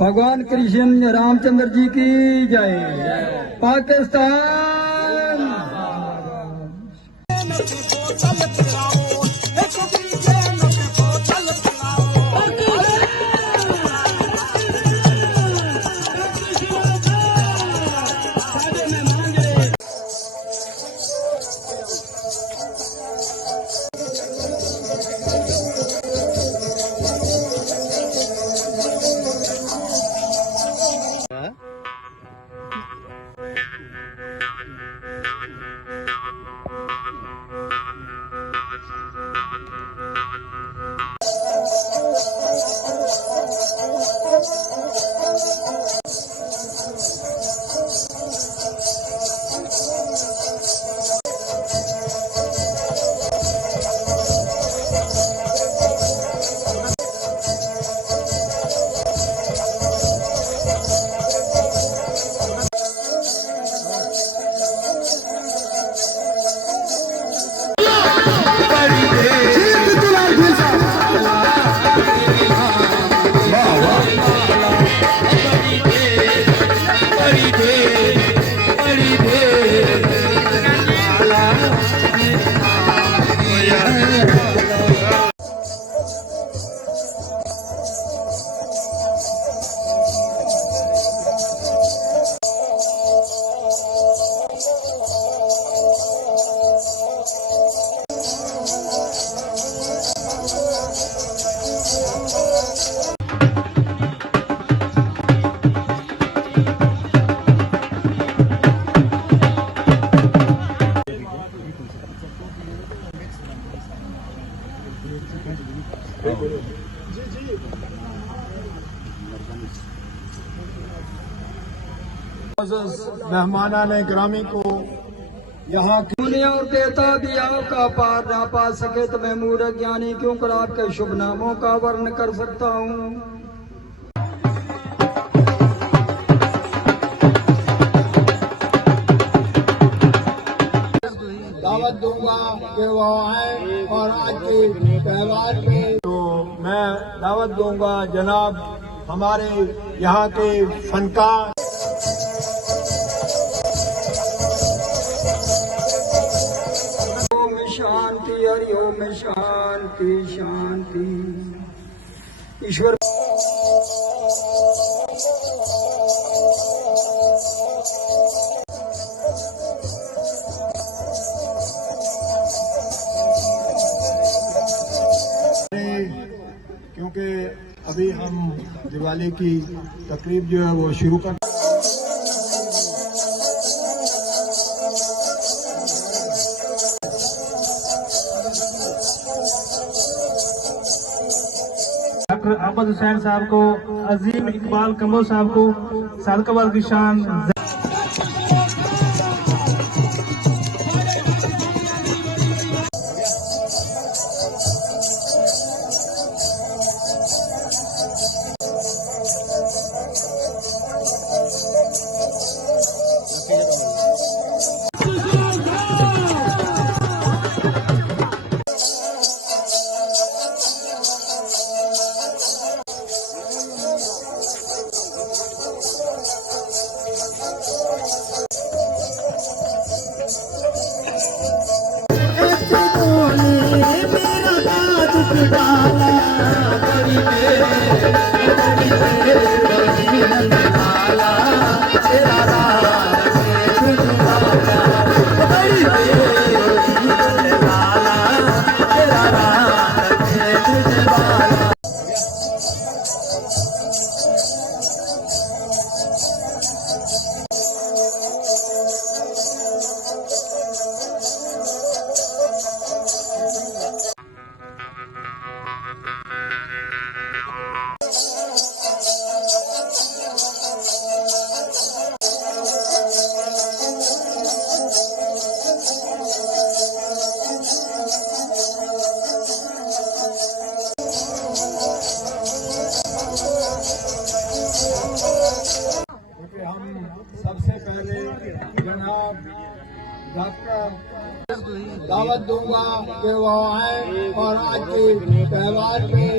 भगवान कृष्ण रामचंद्र जी की जय। पाकिस्तान। मेहमानाने ग्रामी को यहाँ और देता दिया का पार ना पा सके तो मैं मूर्ख ज्ञानी क्यों कर आपके शुभ नामों का वर्ण कर सकता हूँ। दावत दूंगा कि वो आए और आज के त्यौहार में तो मैं दावत दूंगा जनाब हमारे यहाँ के फनकार शांति हरि ओम शांति शांति ईश्वर हम दिवाली की तकरीब जो है वो शुरू कर डॉक्टर अहमद हुसैन साहब को, अजीम इकबाल कमर साहब को सादकाबाद की शान सबसे पहले जनाब डॉक्टर दावत दूंगा कि वो आए और आज के त्यौहार में